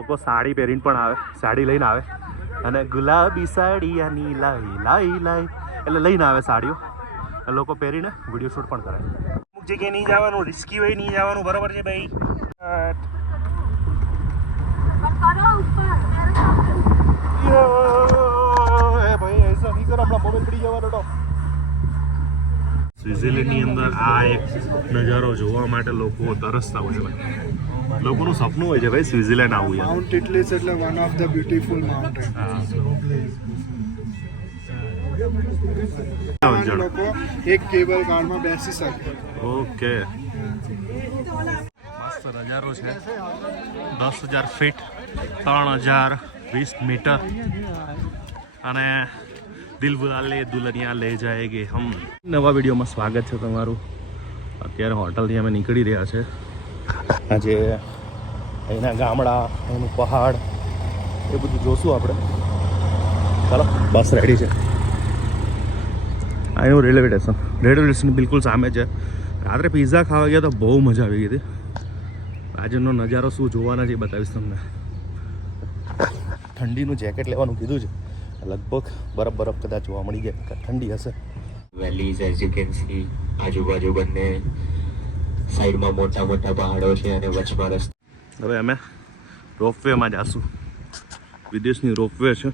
લોકો સાડી પહેરીને પણ આવે સાડી લઈને આવે. અને ગુલાબી સાડી આની લાઈ લાઈ લાઈ. એટલે લઈને આવે સાડીઓ. લોકો પહેરીને વીડિયો શૂટ પણ કરે અમુક જગ્યાએ નહીં જવાનું રિસ્કી હોય નહીં જવાનું બરાબર છે ભાઈ? સ્વિટ્ઝરલેન્ડની અંદર આ એક નજારો જોવા માટે લોકો તરસતા હોય છે. ભાઈ લોકોનું સપનું હોય છે ભાઈ સ્વિટરલેન્ડ આવું માઉન્ટ ઇટલીસ એટલે one of the beautiful mountain લોકો એક કેબલ કારમાં બેસી શકે. ઓકે. મસ્ત નજારો છે. દસ હજાર ફીટ ત્રણ હજાર વીસ મીટર અને દિલ બુલા લે દુલનિયા લે જાયગે હમ. નવા વિડીયોમાં સ્વાગત છે તમારું. અત્યારે હોટલથી અમે નીકળી રહ્યા છે. આજે અહીંના ગામડા અહીંનું પહાડ, એ બધું જોશું આપણે. ચાલો, બસ રેડી છે. અહીંનું રેલવે સ્ટેશન રેલવે સ્ટેશન બિલકુલ સામે છે. રાત્રે પિઝા ખાવા ગયા તો બહુ મજા આવી ગઈ હતી. આજનો નજારો શું જોવાના છે એ બતાવીશ તમને. ઠંડીનું જેકેટ લેવાનું કીધું છે. લગભગ બરફ બરફ કદાચ જોવા મળી જાય ઠંડી હશે. Valleys as you can see આજુબાજુ બંને સાઈડમાં મોટા મોટા પહાડો છે અને વચમાં રસ્તો. હવે અમે રોપવેમાં જઈશું વિદેશની રોપવે છે.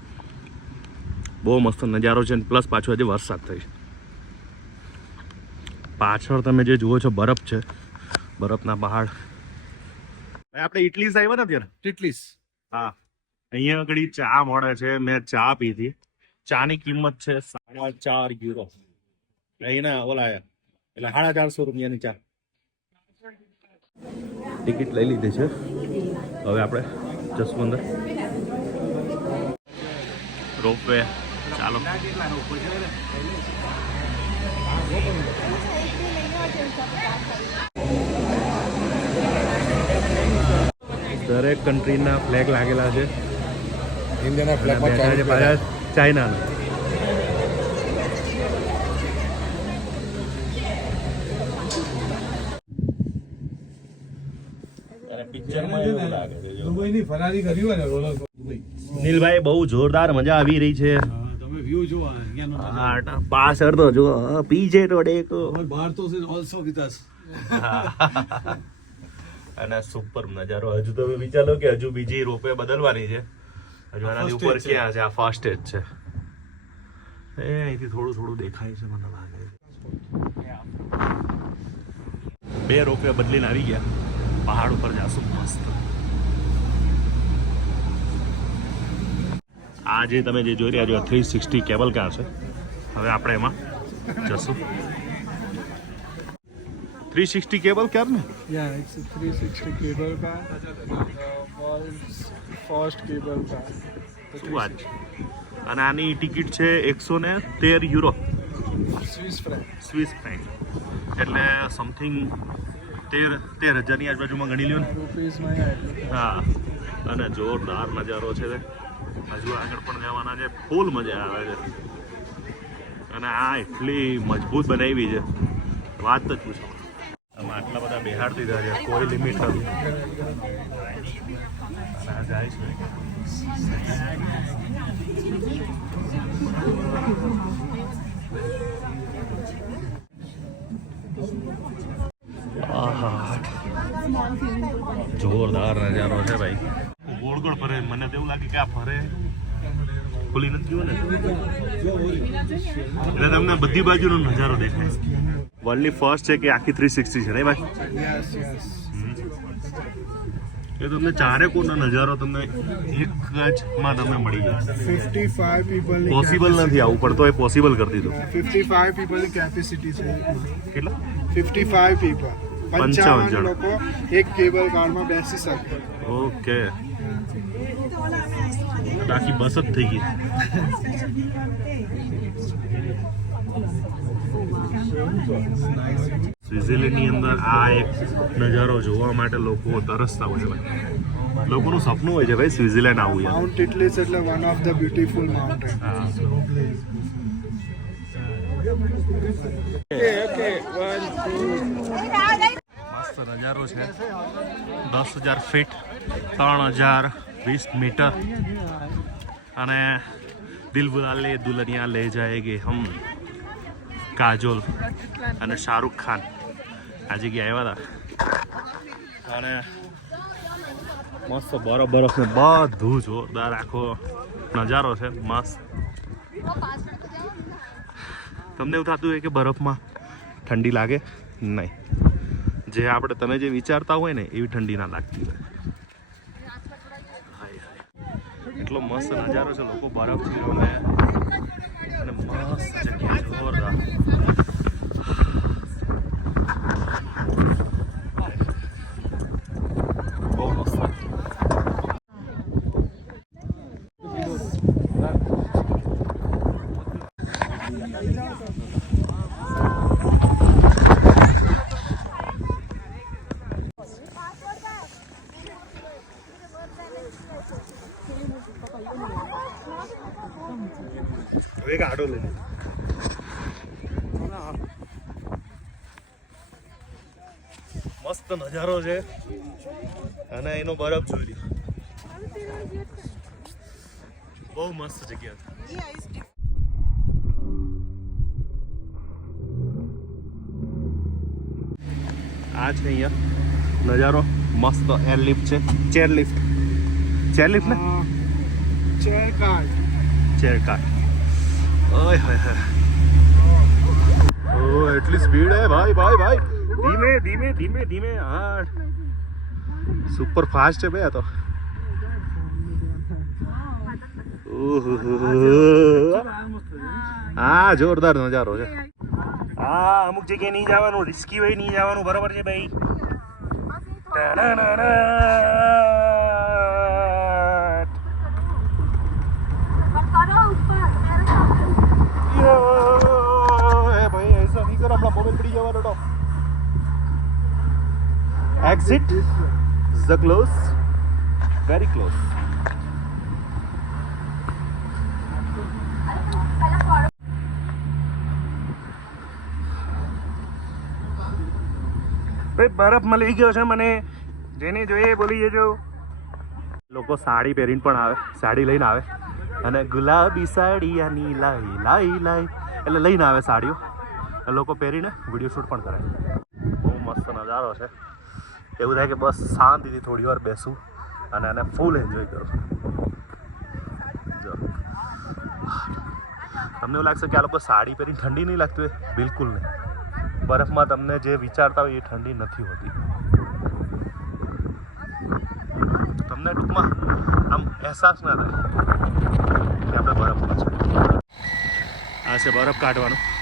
બહુ મસ્ત નજારો છે પ્લસ પાછો આજે વરસાદ થઈ છે. પાછળ તમે જે જુઓ છો બરફ છે. બરફના પહાડ. ભાઈ આપણે ઇટલી આવ્યા ને? અત્યારે ઇટલીસ હા. અહીંયા આગળ ચા મળે છે. મેં ચા પીધી ચાની કિંમત છે સાડા ચાર યુરો. અહીંના ઓલા એટલે સાડા ચારસો રૂપિયાની ચા. ટિકિટ લઈ લીધી છે. હવે આપણે જશું અંદર. રોપવે ચાલો. દરેક કન્ટ્રીના ફ્લેગ લાગેલા છે. ઇન્ડિયાના પાછા ચાઇનાના. દુબઈની ફરારી કરી હોય ને રોલર નીલભાઈ બહુ જોરદાર મજા આવી રહી છે. તમે વ્યૂ જોવો અહીંયાનો પાછળ તો જો પીછે તો દેખો બહાર તો ઓલસો વિથ અસ અને સુપર નજારો. હજુ તમે વિચારો કે હજુ બીજી રોપે બદલવાની છે. હજુ આનાથી ઉપર. ક્યાં છે? આ ફાસ્ટ સ્ટેજ છે. એ અહીંથી થોડું થોડું દેખાય છે મને લાગે છે. બે રોપે બદલીને આવી ગયા. પહાડ ઉપર જાશું મસ્ત. આ જે તમે જે જોઈ રહ્યા છો થ્રી સિક્સટી કેબલ કાર છે. હવે આપણે એમાં જશું. થ્રી સિક્સટી કેબલ કાર ને? Yeah, it's a 360 cable car. The world's first cable car. શું વાત છે? અને આની ટિકિટ છે એકસો ને તેર euro. Swiss franc Swiss franc એટલે સમથિંગ તેર તેર હજારની આજુબાજુમાં ગણી લ્યો ને. હા. અને જોરદાર નજારો છે હજુ આગળ પણ જવાના છે. ફૂલ મજા આવે છે. અને આ એટલી મજબૂત બનાવી છે. વાત જ પૂછો. આમાં આટલા બધા બિહાર દીધા છે. કોઈ લિમિટ નથી. જાય છે આહા જોરદાર નજારો છે ભાઈ. ગોળ ગોળ ફરે મને તો એવું લાગે કે આ ફરે ખુલી નથી ગયું ને? એટલે તમને બધી બાજુનો નજારો દેખાય. વર્લ્ડની ફર્સ્ટ છે કે આખી થ્રી સિક્સટી છે નહીં ભાઈ. એ તમને ચારે કોનો નજારો તમને એક જ માં તમને મળી જાય. 55 people પોસિબલ નથી આવું પડતો એ પોસિબલ કરી દીધું. 55 people ની કેપેસિટી છે. કેટલા? 55 people. પંચાવન પંચાવન લોકો એક કેબલ કારમાં બેસી શકે. ઓકે. આખી બસ જ થઈ ગઈ. સ્વિટ્ઝરલેન્ડની અંદર આ એક નજારો જોવા માટે લોકો તરસતા હોય છે ભાઈ. લોકોનું સપનું હોય છે ભાઈ સ્વિટ્ઝરલેન્ડ આવવું યાર. માઉન્ટ ઇટલીસ એટલે one of the beautiful mountain હા. મસ્ત નજારો છે. દસ હજાર ફીટ, ત્રણ હજાર વીસ મીટર. અને દિલ બુલા લે દુલ્હનિયા લે જાયગે હમ કાજોલ અને શાહરુખ ખાન. આ જગ્યાએ આવ્યા હતા. અને મસ્ત બરફ બરફ ને બધું જોરદાર આખો નજારો છે. મસ્ત. તમને એવું થતું હોય કે બરફમાં ઠંડી લાગે? નહીં. જે આપણે તમે જે વિચારતા હોય ને એવી ઠંડી ના લાગતી હોય. એટલો મસ્ત નજારો છે, લોકો બરફથી રમે. અને મસ્ત જગ્યા જોરદાર. મસ્ત નજારો છે. અને એનો બરફ જોઈ લો બહુ મસ્ત જગ્યા છે. આ છે અહીંયા નજારો. મસ્ત એર લિફ્ટ છે. ચેર લિફ્ટ ચેર લિફ્ટ ને? ચેર કાર્ડ ચેર કાર્ડ ઓય હાય હાય. ઓ એટલી સ્પીડ હે? ભાઈ ભાઈ ભાઈ. ધીમે ધીમે ધીમે ધીમે હા સુપર ફાસ્ટ છે ભાઈ આ તો ઓહો હા જોરદાર નજારો છે હા અમુક જગ્યાએ નહીં જવાનું રિસ્કી હોય નહીં જવાનું બરાબર છે ભાઈ exit the close very close ભાઈ, બરફ મળી ગયો છે મને. જેને જોઈએ બોલી જજો. લોકો સાડી પહેરીને પણ આવે, સાડી લઈને આવે. અને ગુલાબી સાડી આની લાઈ લાઈ લાઈ. એટલે લઈને આવે સાડીઓ. લોકો પહેરીને વીડિયો શૂટ પણ કરે. બહુ મસ્ત નજારો છે. એવું થાય કે બસ શાંતિથી થોડી વાર બેસું અને એને ફૂલ એન્જોય કરું. જો. તમને એવું લાગશે કે આ લોકો સાડી પહેરીને ઠંડી નહીં લાગતી હોય? બિલકુલ નહીં. બરફમાં તમને જે વિચારતા હોય એ ઠંડી નથી હોતી. તમને ટૂંકમાં આમ અહેસાસ ના થાય કે આપણે બરફમાં છે. આ છે બરફ કાઢવાનું.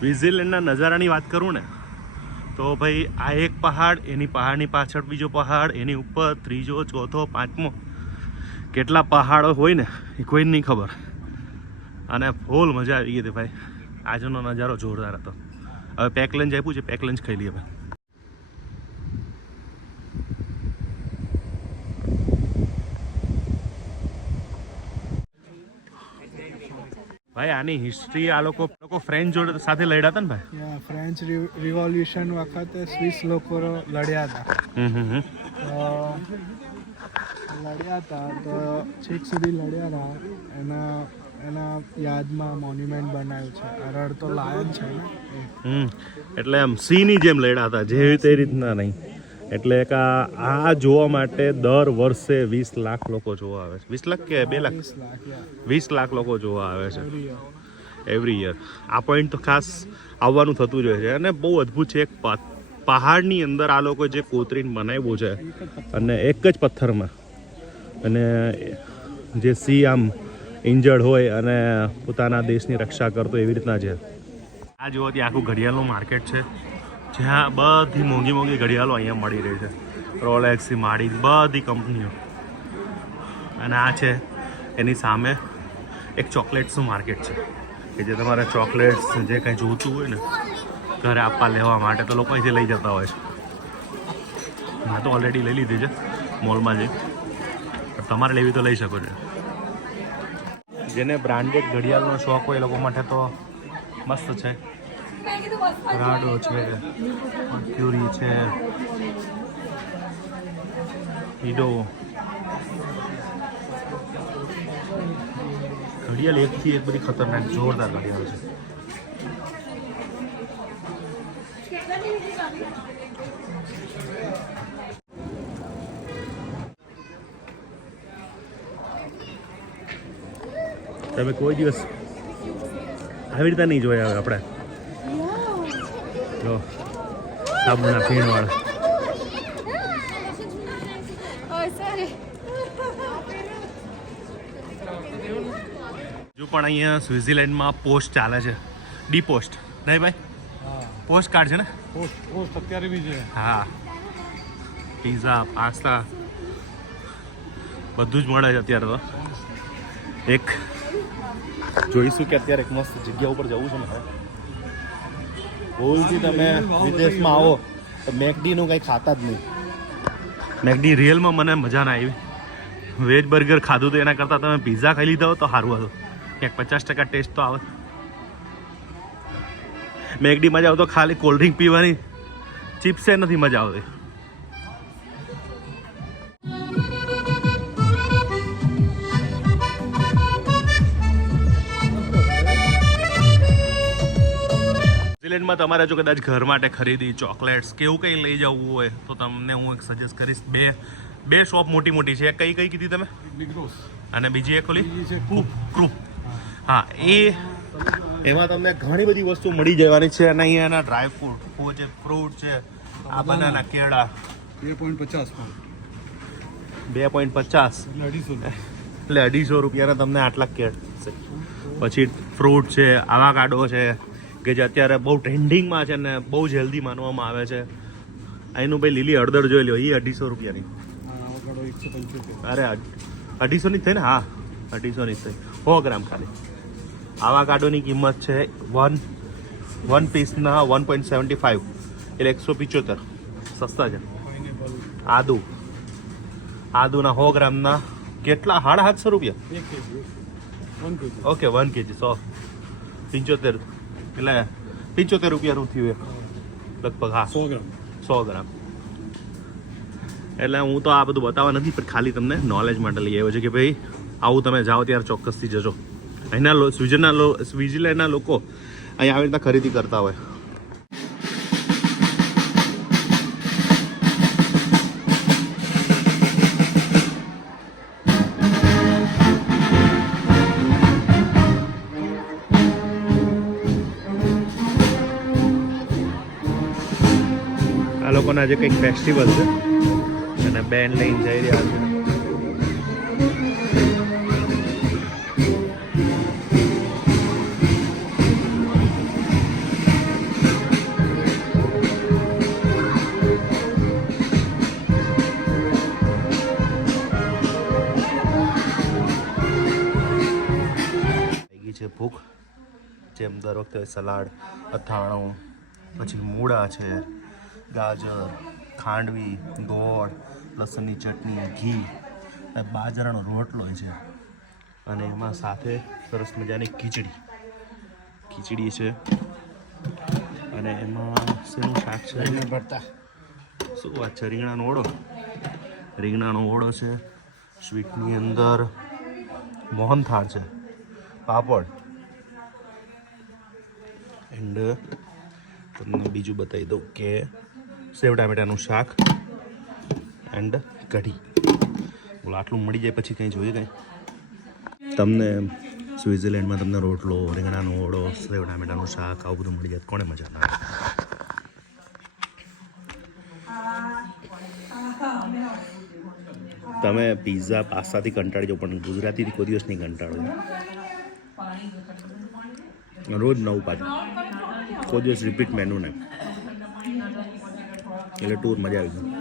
સ્વિટ્ઝરલેન્ડના નજારાની વાત કરું ને, તો ભાઈ આ એક પહાડ, એની પહાડની પાછળ બીજો પહાડ, એની ઉપર ત્રીજો, ચોથો, પાંચમો કેટલા પહાડો હોય ને, એ કોઈને નહીં ખબર. અને ફૂલ મજા આવી ગઈ હતી ભાઈ. આજનો નજારો જોરદાર હતો. હવે પેક લંચ આપ્યું છે પેક લંચ ખાઈ લઈએ ભાઈ. ભાઈ આની હિસ્ટ્રી આ લોકો લોકો ફ્રેન્ચ જોડે સાથે લડ્યા હતા ને ભાઈ? ફ્રેન્ચ રિવોલ્યુશન વખતે સ્વિસ લોકો લડ્યા હતા. તો લડ્યા હતા તો છેક સુધી લડ્યા હતા એના એના યાદમાં મોન્યુમેન્ટ બનાવ્યું છે. આ રડતો લાયન છે ને. એટલે આમ સિંહની જેમ લડ્યા હતા જેવી તે રીતના નહીં. એટલે કે આ જોવા માટે દર વર્ષે વીસ લાખ લોકો જોવા આવે છે. વીસ લાખ કે બે લાખ? વીસ લાખ યા. વીસ લાખ લોકો જોવા આવે છે. એવરી યર આ પોઈન્ટ તો ખાસ આવવાનું થતું જ હોય છે. અને બહુ અદ્ભુત છે. એક પહાડની અંદર આ લોકો જે કોતરીને બનાવ્યું છે અને એક જ પથ્થરમાં. અને જે સી આમ ઇન્જર્ડ હોય અને પોતાના દેશની રક્ષા કરતો એવી રીતના છે. આ જુઓ ત્યાં આખું ઘડિયાળનું માર્કેટ છે. જ્યાં બધી મોંઘી મોંઘી ઘડિયાળો અહીંયા મળી રહી છે. રોલેક્સથી માડી બધી કંપનીઓ. અને આ છે એની સામે એક ચોકલેટ્સનું માર્કેટ છે. કે જે તમારે ચોકલેટ્સ જે કંઈ જોઈતું હોય ને, ઘરે આપવા લેવા માટે તો લોકો અહીંથી લઈ જતા હોય છે. મેં તો ઓલરેડી લઈ લીધી છે મોલમાં જઈ. પણ તમારે લેવી તો લઈ શકો છો. જેને બ્રાન્ડેડ ઘડિયાળનો શોખ હોય એ લોકો માટે તો મસ્ત છે. રાડો છે, ક્યુરી છે. હીડો ઘડિયાળ એકથી એક બધી ખતરનાક, જોરદાર ઘડિયાળ છે. તમે કોઈ દિવસ આવી રીતે નહીં જોયા હવે આપણે. જો સાબુના ફીણવાળા Oh. હજુ પણ અહીંયા સ્વિટ્ઝરલેન્ડમાં પોસ્ટ ચાલે છે. The post. નહીં ભાઈ? પોસ્ટ કાર્ડ છે ને? પોસ્ટ પોસ્ટ અત્યારે બી છે. હા. પીઝા પાસ્તા બધું જ મળે છે અત્યારે તો. એક જોઈશું કે અત્યારે એક મસ્ત જગ્યા ઉપર જવું છે ને હવે ભૂલથી તમે વિદેશમાં આવો, તો મેકડીનું કંઈ ખાતા જ નહીં. મેકડી રિયલમાં મને મજા ના આવી. વેજ બર્ગર ખાધું તો એના કરતાં તમે પીઝા ખાઈ લીધા તો સારું હતું. ક્યાંક પચાસ ટકા ટેસ્ટ તો આવે મેકડીમાં જાવ તો ખાલી કોલ્ડ ડ્રિંક પીવાની. ચિપ્સે નથી મજા આવતી. ન્યુઝીલેન્ડમાં તમારે જો કદાચ ઘર માટે ખરીદી ચોકલેટ્સ કે એવું કંઈ લઈ જવું હોય તો તમને હું એક સજેસ્ટ કરીશ. બે બે શોપ મોટી મોટી છે. કઈ કઈ કીધી તમે? અને બીજી એક ખોલી? ક્રૂપ હા એ એમાં તમને ઘણી બધી વસ્તુ મળી જવાની છે. અને અહીંયા એના ડ્રાય ફ્રૂટ છે ફ્રૂટ છે આ બનાના કેળા. બે પોઈન્ટ પચાસ બે પોઈન્ટ પચાસ. એટલે અઢીસો એટલે અઢીસો રૂપિયાના તમને આટલા કેળ પછી ફ્રૂટ છે આવા કાડો છે કે જે અત્યારે બહુ ટ્રેન્ડિંગમાં છે ને બહુ જ હેલ્ધી માનવામાં આવે છે. અહીંનું ભાઈ લીલી હળદર જોઈ લો એ અઢીસો રૂપિયાની. અરે અઢીસોની જ થઈ ને? હા અઢીસોની જ થઈ. સો ગ્રામ ખાલી. આવા કાડોની કિંમત છે વન વન પીસના વન પોઈન્ટ સેવન્ટી ફાઇવ એટલે એકસો પિચોતેર. સસ્તા છે. આદુ. આદુના સો ગ્રામના કેટલા? સાડા સાતસો રૂપિયા. ઓકે વન કેજી સો. પંચોતેર. એટલે પંચોતેર રૂપિયાનું થયું એક લગભગ હા. સો ગ્રામ. સો ગ્રામ. એટલે હું તો આ બધું બતાવવા નથી પણ ખાલી તમને નોલેજ માટે લઈ આવ્યો છે કે ભાઈ આવું તમે જાઓ ત્યારે ચોક્કસથી જજો. અહીંના સ્વિઝરના લો સ્વિટ્ઝરલેન્ડના લોકો અહીં આવી રીતના ખરીદી કરતા હોય. લોકોના આજે કંઈક ફેસ્ટિવલ છે. અને બેન લઈને જઈ રહ્યા છે. ભૂખ. જેમ દર વખતે સલાડ, અથાણું, પછી મૂળા છે. ગાજર ખાંડવી ગોળ લસણની ચટણી ઘી બાજરાનો રોટલો છે. અને એમાં સાથે સરસ મજાની ખીચડી. ખીચડી છે. અને એમાં શેનું શાક છે? ભરતા. શું વાત છે? રીંગણાનો ઓળો? રીંગણાનો ઓળો છે. સ્વીટની અંદર મોહનથાળ છે. પાપડ. એન્ડ તમને બીજું બતાવી દઉં કે સેવ ટામેટાનું શાક એન્ડ કઢી. બોલો, આટલું મળી જાય પછી કંઈ જોઈએ કંઈ? તમને સ્વિટ્ઝરલેન્ડમાં તમને રોટલો, રીંગણાનો ઓળો, સેવ ટામેટાનું શાક, આવું બધું મળી જાય કોને મજા ના તમે પિઝા પાસ્તાથી કંટાળી જાઓ, પણ ગુજરાતીથી કોઈ દિવસ નહીં કંટાળો. રોજ નવું પાછું. કોઈ દિવસ રિપીટ મેનુ ને. એટલે ટૂર મજા આવી ગઈ.